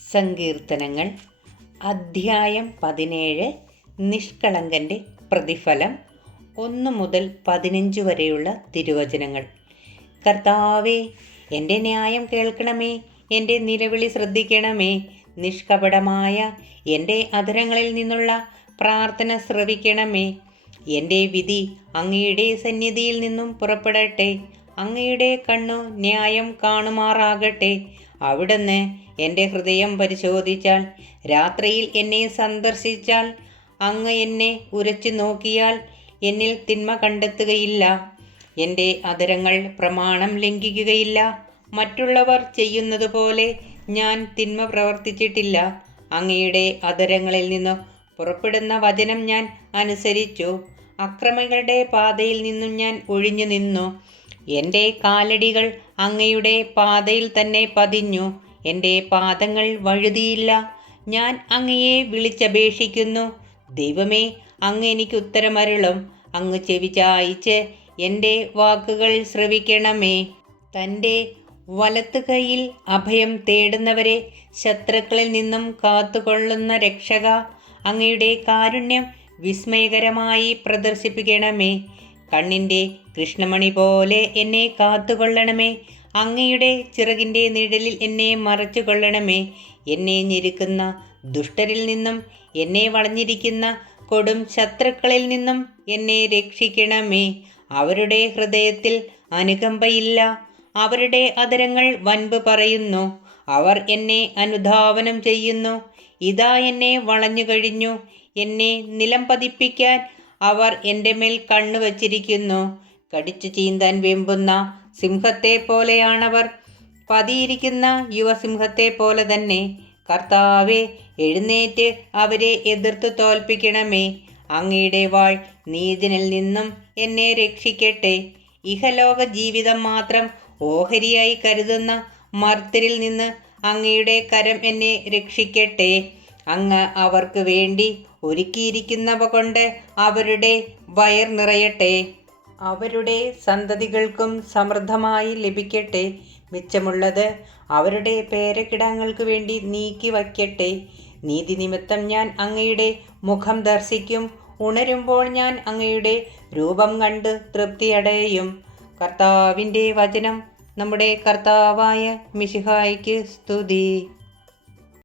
സങ്കീർത്തനങ്ങൾ അധ്യായം 17 നിഷ്കളങ്കൻ്റെ പ്രതിഫലം 1 മുതൽ 15 വരെയുള്ള തിരുവചനങ്ങൾ. കർത്താവേ, എൻ്റെ ന്യായം കേൾക്കണമേ, എൻ്റെ നിലവിളി ശ്രദ്ധിക്കണമേ. നിഷ്കപടമായ എൻ്റെ അധരങ്ങളിൽ നിന്നുള്ള പ്രാർത്ഥന ശ്രവിക്കണമേ. എൻ്റെ വിധി അങ്ങയുടെ സന്നിധിയിൽ നിന്നും പുറപ്പെടട്ടെ. അങ്ങയുടെ കണ്ണു ന്യായം കാണുമാറാകട്ടെ. അവിടുന്ന് എൻ്റെ ഹൃദയം പരിശോധിച്ചാൽ, രാത്രിയിൽ എന്നെ സന്ദർശിച്ചാൽ, അങ്ങ് എന്നെ ഉരച്ചു നോക്കിയാൽ എന്നിൽ തിന്മ കണ്ടെത്തുകയില്ല. എൻ്റെ അധരങ്ങൾ പ്രമാണം ലംഘിക്കുകയില്ല. മറ്റുള്ളവർ ചെയ്യുന്നത് പോലെ ഞാൻ തിന്മ പ്രവർത്തിച്ചിട്ടില്ല. അങ്ങയുടെ അധരങ്ങളിൽ നിന്ന് പുറപ്പെടുന്ന വചനം ഞാൻ അനുസരിച്ചു. അക്രമികളുടെ പാതയിൽ നിന്നും ഞാൻ ഒഴിഞ്ഞു നിന്നു. എൻ്റെ കാലടികൾ അങ്ങയുടെ പാതയിൽ തന്നെ പതിഞ്ഞു. എൻ്റെ പാദങ്ങൾ വഴുതിയില്ല. ഞാൻ അങ്ങയെ വിളിച്ചപേക്ഷിക്കുന്നു. ദൈവമേ, അങ്ങ് എനിക്ക് ഉത്തരമരുളും. അങ്ങ് ചെവി ചായിച്ച് എൻ്റെ വാക്കുകൾ ശ്രവിക്കണമേ. തൻ്റെ വലത്ത് കൈയിൽ അഭയം തേടുന്നവരെ ശത്രുക്കളിൽ നിന്നും കാത്തുകൊള്ളുന്ന രക്ഷക, അങ്ങയുടെ കാരുണ്യം വിസ്മയകരമായി പ്രദർശിപ്പിക്കണമേ. കണ്ണിൻ്റെ കൃഷ്ണമണി പോലെ എന്നെ കാത്തുകൊള്ളണമേ. അങ്ങയുടെ ചിറകിൻ്റെ നിഴലിൽ എന്നെ മറച്ചു കൊള്ളണമേ. എന്നെ ഞെരുക്കുന്ന ദുഷ്ടരിൽ നിന്നും, എന്നെ വളഞ്ഞിരിക്കുന്ന കൊടും ശത്രുക്കളിൽ നിന്നും എന്നെ രക്ഷിക്കണമേ. അവരുടെ ഹൃദയത്തിൽ അനുകമ്പയില്ല. അവരുടെ അധരങ്ങൾ വൻപ് പറയുന്നു. അവർ എന്നെ അനുധാവനം ചെയ്യുന്നു. ഇതാ എന്നെ വളഞ്ഞു കഴിഞ്ഞു. എന്നെ നിലം പതിപ്പിക്കാൻ അവർ എൻ്റെ മേൽ കണ്ണു വച്ചിരിക്കുന്നു. കടിച്ചു ചീന്താൻ വെമ്പുന്ന സിംഹത്തെ പോലെയാണവർ. പതിയിരിക്കുന്ന യുവസിംഹത്തെ പോലെ തന്നെ. കർത്താവേ, എഴുന്നേറ്റ് അവരെ എതിർത്ത് തോൽപ്പിക്കണമേ. അങ്ങയുടെ വാൾ നീതിനിൽ നിന്നും എന്നെ രക്ഷിക്കട്ടെ. ഇഹലോക ജീവിതം മാത്രം ഓഹരിയായി കരുതുന്ന മർത്യരിൽ നിന്ന് അങ്ങയുടെ കരം എന്നെ രക്ഷിക്കട്ടെ. അങ്ങ് അവർക്ക് വേണ്ടി ഒരുക്കിയിരിക്കുന്നവ കൊണ്ട് അവരുടെ വയർ നിറയട്ടെ. അവരുടെ സന്തതികൾക്കും സമൃദ്ധമായി ലഭിക്കട്ടെ. മിച്ചമുള്ളത് അവരുടെ പേരക്കിടാങ്ങൾക്ക് വേണ്ടി നീക്കി വയ്ക്കട്ടെ. നീതി നിമിത്തം ഞാൻ അങ്ങയുടെ മുഖം ദർശിക്കും. ഉണരുമ്പോൾ ഞാൻ അങ്ങയുടെ രൂപം കണ്ട് തൃപ്തിയടയും. കർത്താവിൻ്റെ വചനം. നമ്മുടെ കർത്താവായ മിശിഹായ്ക്ക് സ്തുതി.